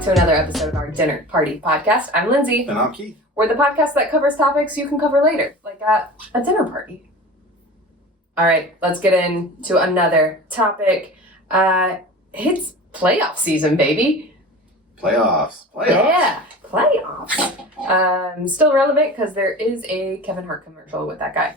back to another episode of our Dinner Party podcast. I'm Lindsay. And I'm Keith. We're the podcast that covers topics you can cover later, like at a dinner party. All right, let's get into another topic. It's playoff season, baby. Playoffs. Yeah, playoffs. Still relevant because there is a Kevin Hart commercial with that guy.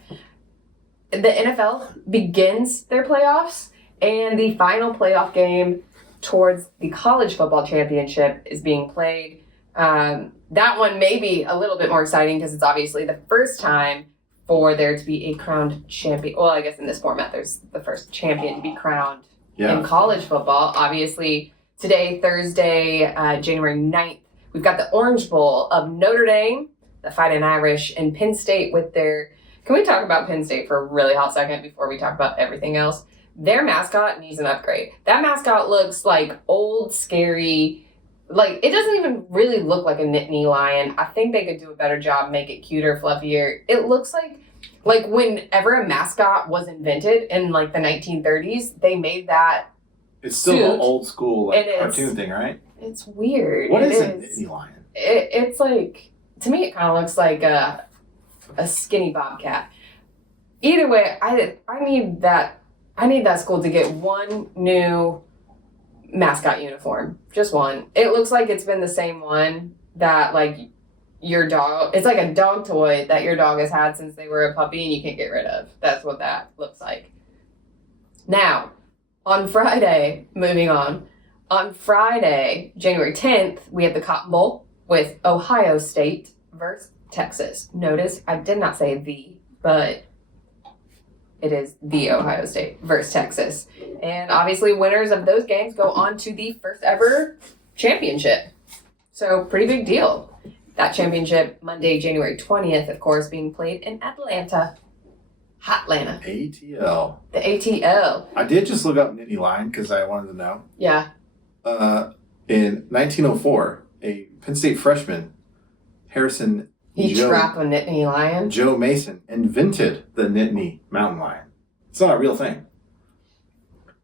The NFL begins their playoffs, and the final playoff game towards the college football championship is being played. That one may be a little bit more exciting because it's obviously the first time for there to be a crowned champion. Well, I guess in this format, there's the first champion to be crowned in college football. Obviously, today, Thursday, January 9th, we've got the Orange Bowl of Notre Dame, the Fighting Irish, and Penn State with their... Can we talk about Penn State for a really hot second before we talk about everything else? Their mascot needs an upgrade. That mascot looks like old, scary... Like, it doesn't even really look like a Nittany lion. I think they could do a better job, make it cuter, fluffier. It looks like whenever a mascot was invented in, like, the 1930s, they made that It's still suit, an old school cartoon thing, right? It's weird. What is a Nittany lion? It's like, to me, it kind of looks like a skinny bobcat. Either way, I need that school to get one new mascot uniform. Just one. It looks like it's been the same one that, like, your dog... It's like a dog toy that your dog has had since they were a puppy and you can't get rid of. That's what that looks like. Now, on Friday, moving on Friday, January 10th, we have the Cotton Bowl with Ohio State versus Texas. Notice, I did not say the, but it is the Ohio State versus Texas. And obviously winners of those games go on to the first ever championship. So pretty big deal. That championship, Monday, January 20th, of course, being played in Atlanta. Hotlanta. ATL. The ATL. I did just look up Nittany lion because I wanted to know. Yeah. In 1904, a Penn State freshman, Harrison trapped a Nittany lion? Joe Mason invented the Nittany mountain lion. It's not a real thing.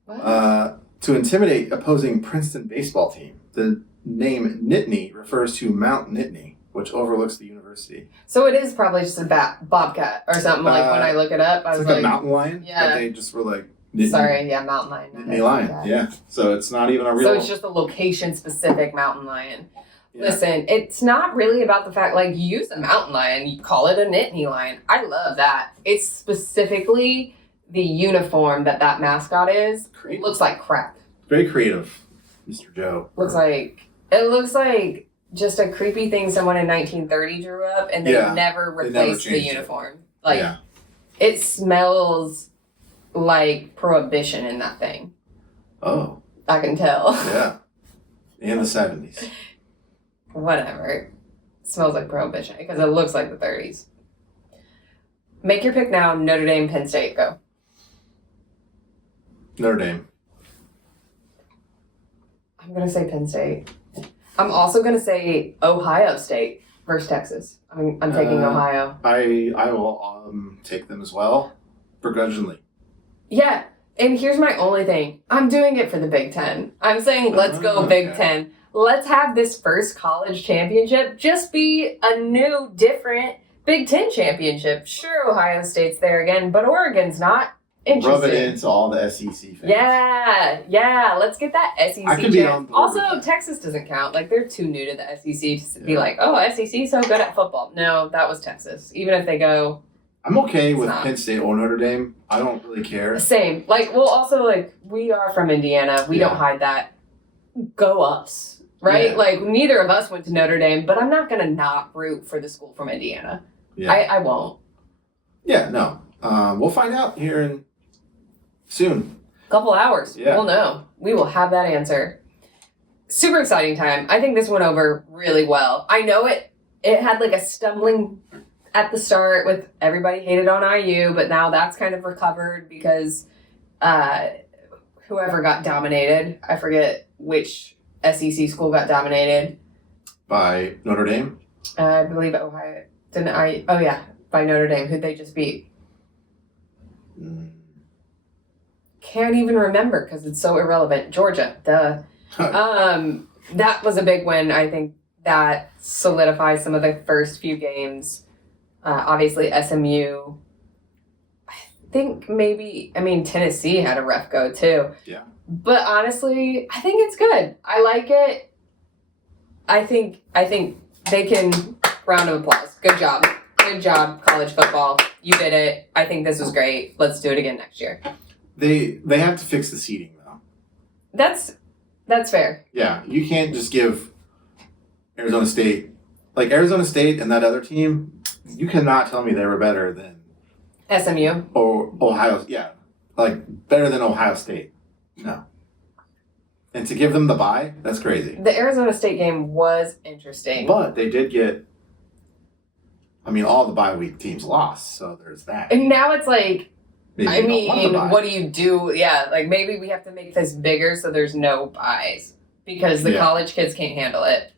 What? To intimidate opposing Princeton baseball team, the name Nittany refers to Mount Nittany, which overlooks the university. So it is probably just a bobcat or something. Like when I look it up, I was like a mountain lion. Yeah. But they just were like Nittany. Sorry, yeah, mountain lion. Nittany lion. Yeah. So it's not even a real. So it's just a location specific mountain lion. Yeah. Listen, it's not really about the fact, like, you use a mountain lion, you call it a Nittany lion. I love that. It's specifically the uniform that mascot is. Creative. Looks like crap. Very creative, Mr. Joe. It looks like just a creepy thing someone in 1930 drew up, and they never replaced the uniform. It smells like Prohibition in that thing. Oh. I can tell. Yeah. In the 70s. Whatever. It smells like Prohibition because it looks like the 30s. Make your pick now. Notre Dame, Penn State, go. Notre Dame. I'm going to say Penn State. I'm also going to say Ohio State versus Texas. I'm taking Ohio. I will take them as well, begrudgingly. Yeah, and here's my only thing. I'm doing it for the Big Ten. I'm saying let's go Big Ten. Let's have this first college championship just be a new, different Big Ten championship. Sure, Ohio State's there again, but Oregon's not interested. Rub it into all the SEC fans. Yeah. Let's get that SEC I could be on board Also, with that. Texas doesn't count. Like, they're too new to the SEC to be like, oh, SEC's so good at football. No, that was Texas. Even if they go... I'm okay with Penn State or Notre Dame. I don't really care. Same. Like, well, also, like, we are from Indiana. We don't hide that. Go us. Right? Yeah. Like, neither of us went to Notre Dame, but I'm not going to not root for the school from Indiana. Yeah. I won't. Yeah, no. We'll find out here soon. Couple hours. Yeah. We'll know. We will have that answer. Super exciting time. I think this went over really well. I know it had like a stumbling at the start with everybody hated on IU, but now that's kind of recovered because whoever got dominated, I forget which SEC school got dominated. By Notre Dame? I believe Ohio. By Notre Dame. Who'd they just beat? Can't even remember because it's so irrelevant. Georgia. Duh. that was a big win. I think that solidifies some of the first few games. Obviously, SMU. I think Tennessee had a rough go too. Yeah. But honestly, I think it's good. I like it. I think they can. Round of applause. Good job. Good job, college football. You did it. I think this was great. Let's do it again next year. They have to fix the seating though. That's fair. Yeah, you can't just give Arizona State and that other team. You cannot tell me they were better than SMU or Ohio. Yeah, like better than Ohio State. No. And to give them the bye, that's crazy. The Arizona State game was interesting. But they did get, all the bye week teams lost, so there's that. And now it's like, Maybe what do you do? Yeah, like maybe we have to make this bigger so there's no buys because the college kids can't handle it.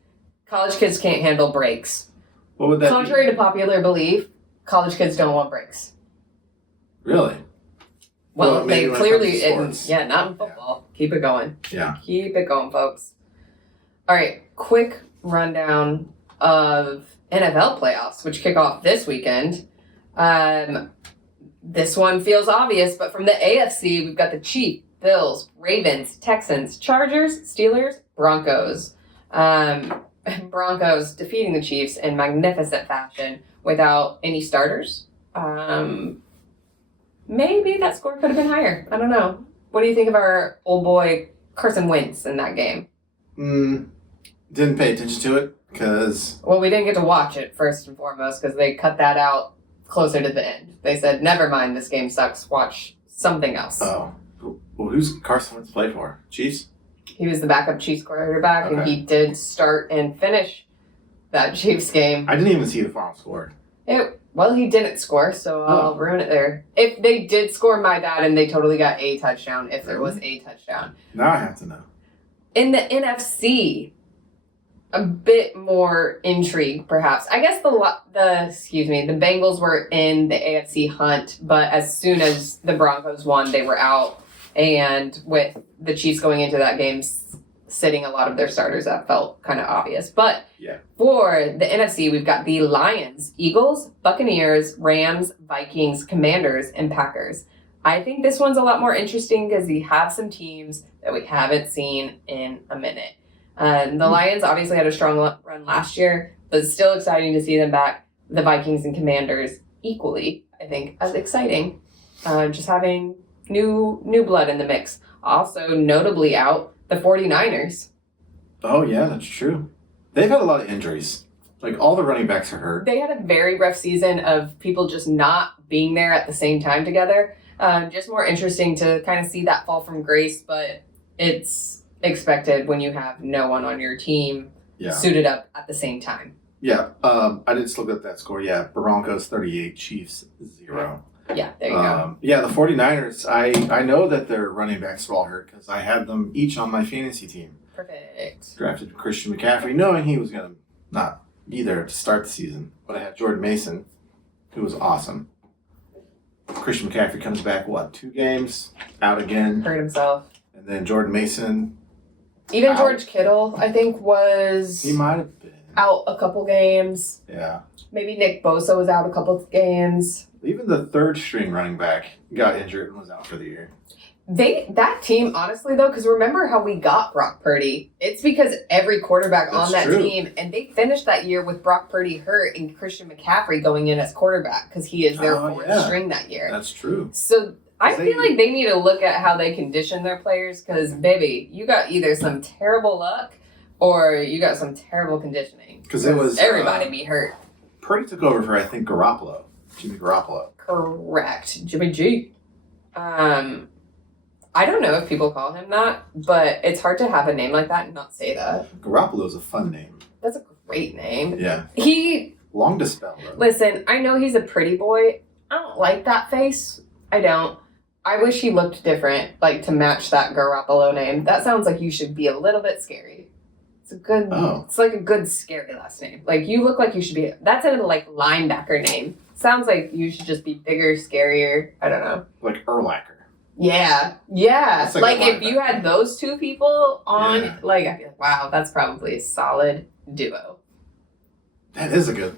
College kids can't handle breaks. What would that Contrary to popular belief, college kids don't want breaks. Really? Well, they clearly, not in football. Yeah. Keep it going. Yeah. Keep it going, folks. All right, quick rundown of NFL playoffs, which kick off this weekend. This one feels obvious, but from the AFC, we've got the Chiefs, Bills, Ravens, Texans, Chargers, Steelers, Broncos. Broncos defeating the Chiefs in magnificent fashion without any starters. Maybe that score could have been higher. I don't know. What do you think of our old boy Carson Wentz in that game? Didn't pay attention to it because... Well, we didn't get to watch it first and foremost because they cut that out closer to the end. They said, never mind, this game sucks. Watch something else. Oh. Well, who's Carson Wentz play for? Chiefs? He was the backup Chiefs quarterback, and he did start and finish that Chiefs game. I didn't even see the final score. Well, he didn't score, so I'll ruin it there. If they did score, my bad, and they totally got a touchdown, if there was a touchdown. Now I have to know. In the NFC, a bit more intrigue, perhaps. I guess the Bengals were in the AFC hunt, but as soon as the Broncos won, they were out. And with the Chiefs going into that game, sitting a lot of their starters, that felt kind of obvious. But for the NFC, we've got the Lions, Eagles, Buccaneers, Rams, Vikings, Commanders, and Packers. I think this one's a lot more interesting because we have some teams that we haven't seen in a minute. The Lions obviously had a strong run last year, but it's still exciting to see them back. The Vikings and Commanders equally, I think, as exciting. Just having new blood in the mix. Also, notably out, the 49ers. Oh, yeah, that's true. They've had a lot of injuries. Like, all the running backs are hurt. They had a very rough season of people just not being there at the same time together. Just more interesting to kind of see that fall from grace, but it's expected when you have no one on your team suited up at the same time. Yeah, I did just look at that score. Yeah, Broncos 38, Chiefs 0. Yeah, there you go. Yeah, the 49ers, I know that their running backs are all hurt because I had them each on my fantasy team. Perfect. Drafted Christian McCaffrey, knowing he was going to not be there to start the season. But I had Jordan Mason, who was awesome. Christian McCaffrey comes back, 2 games? Out again. Hurt himself. And then Jordan Mason. Even out. George Kittle, I think, was... He might have been. Out a couple games. Yeah. Maybe Nick Bosa was out a couple of games. Even the third string running back got injured and was out for the year. That team, honestly, though, because remember how we got Brock Purdy? It's because every quarterback on that team, and they finished that year with Brock Purdy hurt and Christian McCaffrey going in as quarterback because he is their fourth string that year. That's true. So I feel like they need to look at how they condition their players because, baby, you got either some terrible luck or you got some terrible conditioning. Because it was... Everybody be hurt. Purdy took over for, I think, Jimmy Garoppolo. Correct. Jimmy G. I don't know if people call him that, but it's hard to have a name like that and not say that. Garoppolo's a fun name. That's a great name. Yeah. Long to spell, though. Listen, I know he's a pretty boy. I don't like that face. I don't. I wish he looked different, like to match that Garoppolo name. That sounds like you should be a little bit scary. It's a good, It's like a good scary last name. Like you look like you should be, that's a like linebacker name. Sounds like you should just be bigger, scarier. I don't know. Like Urlacher. Yeah. That's a good Like if linebacker. you had those two people on, Yeah. like, I feel like, wow, that's probably a solid duo. That is a good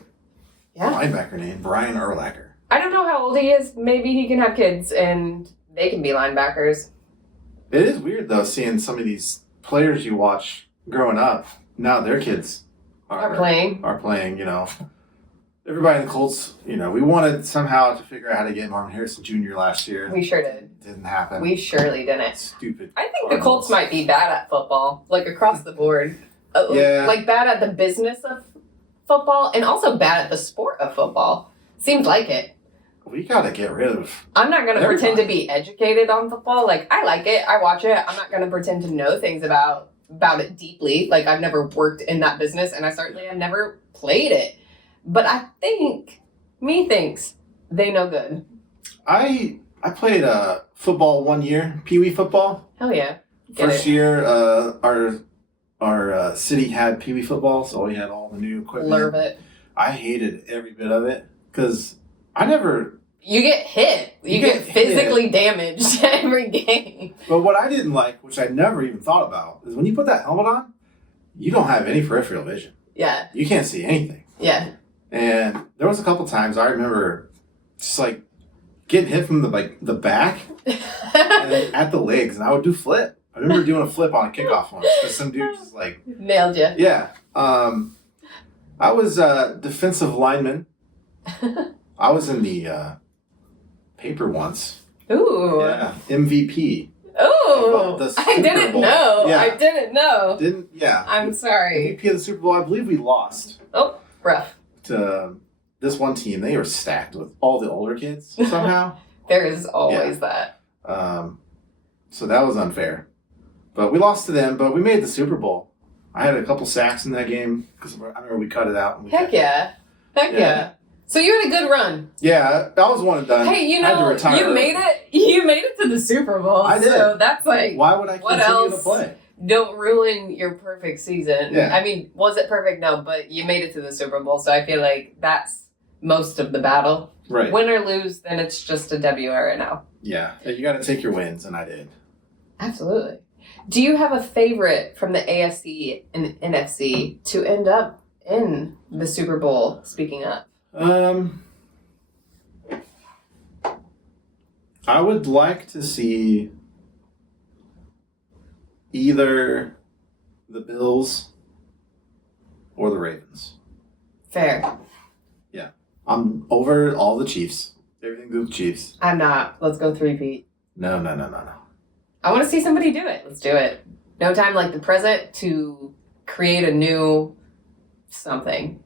Yeah. linebacker name, Brian Urlacher. I don't know how old he is. Maybe he can have kids and they can be linebackers. It is weird though seeing some of these players you watch growing up. Now their kids Are playing. Are playing. You know, everybody in the Colts. You know, we wanted somehow to figure out how to get Marvin Harrison Jr. last year. We sure did. It didn't happen. We surely didn't. Stupid. I think the Cardinals. Colts might be bad at football, like across the board. Yeah. Like bad at the business of football and also bad at the sport of football. Seems like it. We gotta get rid of. I'm not going to pretend to Everybody. be educated on football. Like, I like it. I watch it. I'm not going to pretend to know things about it deeply. Like, I've never worked in that business, and I certainly have never played it. But I think, thinks they know good. I played football 1 year, Pee Wee football. Hell yeah. Get First it. year, our city had Pee Wee football, so we had all the new equipment. Love it. I hated every bit of it because I never. You get hit. You get physically damaged every game. But what I didn't like, which I never even thought about, is when you put that helmet on, you don't have any peripheral vision. Yeah. You can't see anything. Yeah. And there was a couple times I remember just like getting hit from the back and at the legs, and I would do flip. I remember doing a flip on a kickoff once because some dude just like Nailed you. yeah. I was a defensive lineman. I was in the paper once. Ooh. Yeah, MVP. Ooh. The I Super didn't Bowl. know. Yeah. I didn't know. Didn't yeah. I'm sorry. MVP of the Super Bowl. I believe we lost Oh, rough. to this one team. They were stacked with all the older kids somehow. There is always that. So that was unfair. But we lost to them, but we made the Super Bowl. I had a couple sacks in that game because I remember we cut it out. And we Heck yeah. Heck Yeah. yeah. So you had a good run. Yeah, that was one and done. Hey, you I had to know, retire you made it. You made it to the Super Bowl. I did. So that's like, Why would I What continue to else? play? don't ruin your perfect season. Yeah. I mean, was it perfect? No, but you made it to the Super Bowl, so I feel like that's most of the battle. Right. Win or lose, then it's just a W or an L. Yeah, you got to take your wins, and I did. Absolutely. Do you have a favorite from the AFC and NFC to end up in the Super Bowl? Speaking of, I would like to see either the Bills or the Ravens. fair. I'm over all the Chiefs. Everything to do with the Chiefs. I'm not. Let's go 3-peat. No. I want to see somebody do it. Let's do it. No time like the present to create a new something.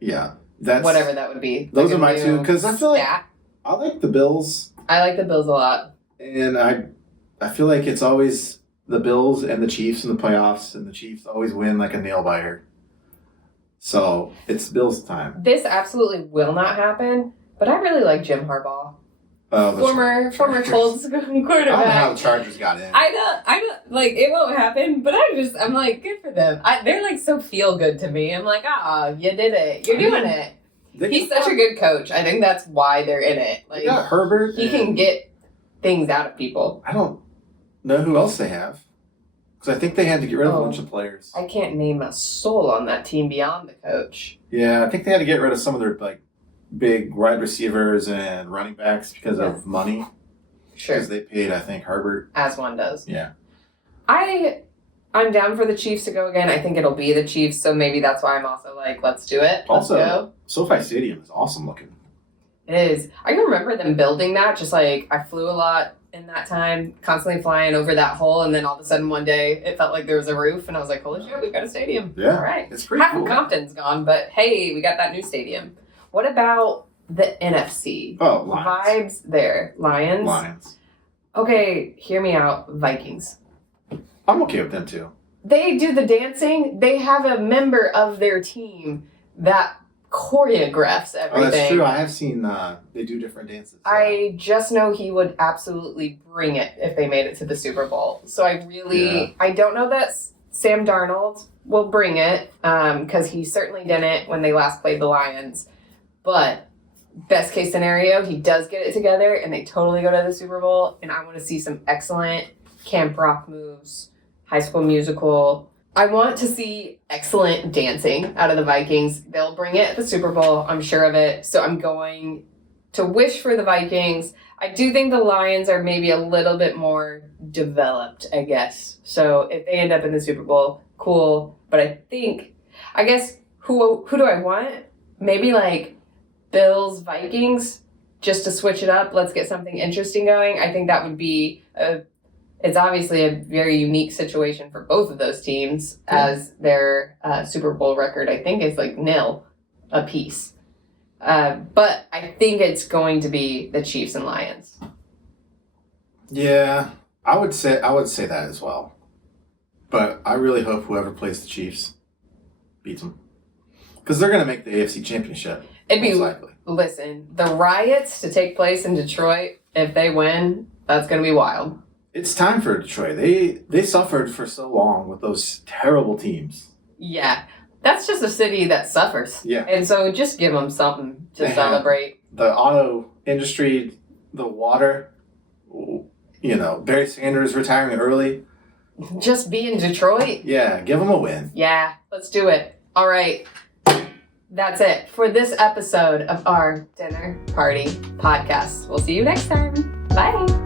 Yeah, that's Whatever that would be. Those Like are a my new two, 'cause I feel like- stat. I like the Bills, I like the Bills a lot. and I feel like it's always the Bills and the Chiefs in the playoffs, and the Chiefs always win like a nail biter. So it's Bills time. This absolutely will not happen, but I really like Jim Harbaugh. The Former Chargers. Colts quarterback. I don't know how the Chargers got in. I don't, like, it won't happen, but I'm like, good for them. They're, like, so feel-good to me. I'm like, you did it. You're doing it. He's such a good coach. I think that's why they're in it. They Like, got Herbert. he can get things out of people. I don't know who else they have. Because I think they had to get rid of a bunch of players. I can't name a soul on that team beyond the coach. Yeah, I think they had to get rid of some of their like big wide receivers and running backs because of money. Sure. Because they paid, I think, Herbert. As one does. Yeah. I'm down for the Chiefs to go again. I think it'll be the Chiefs, so maybe that's why I'm also like, let's do it. Let's Also, go. SoFi Stadium is awesome looking. It is. I can remember them building that. Just like I flew a lot in that time, constantly flying over that hole, and then all of a sudden one day it felt like there was a roof, and I was like, "Holy shit, we've got a stadium!" Yeah, all right. it's pretty Half cool. of Compton's gone, but hey, we got that new stadium. What about the NFC? Oh, Lions. Vibes there, Lions. Lions. Okay, hear me out, Vikings. I'm okay with them too. They do the dancing. They have a member of their team that choreographs Oh, everything. that's true. I have seen they do different dances. I just know he would absolutely bring it if they made it to the Super Bowl. So I don't know that Sam Darnold will bring it because he certainly didn't when they last played the Lions. But best case scenario, he does get it together and they totally go to the Super Bowl. And I want to see some excellent Camp Rock moves, High School Musical. I want to see excellent dancing out of the Vikings. They'll bring it at the Super Bowl, I'm sure of it. So I'm going to wish for the Vikings. I do think the Lions are maybe a little bit more developed, I guess. So if they end up in the Super Bowl, cool. But I guess, who do I want? Maybe like Bills, Vikings, just to switch it up. Let's get something interesting going. I think that would be it's obviously a very unique situation for both of those teams, as their Super Bowl record, I think, is like 0 apiece. But I think it's going to be the Chiefs and Lions. Yeah, I would say that as well. But I really hope whoever plays the Chiefs beats them, because they're going to make the AFC Championship. It'd be, likely. Listen, the riots to take place in Detroit, if they win, that's going to be wild. It's time for Detroit. They suffered for so long with those terrible teams. Yeah, that's just a city that suffers. Yeah. And so just give them something to celebrate. The auto industry, the water, Barry Sanders retiring early. Just be in Detroit. Yeah, give them a win. Yeah, let's do it. All right. That's it for this episode of our Dinner Party Podcast. We'll see you next time. Bye.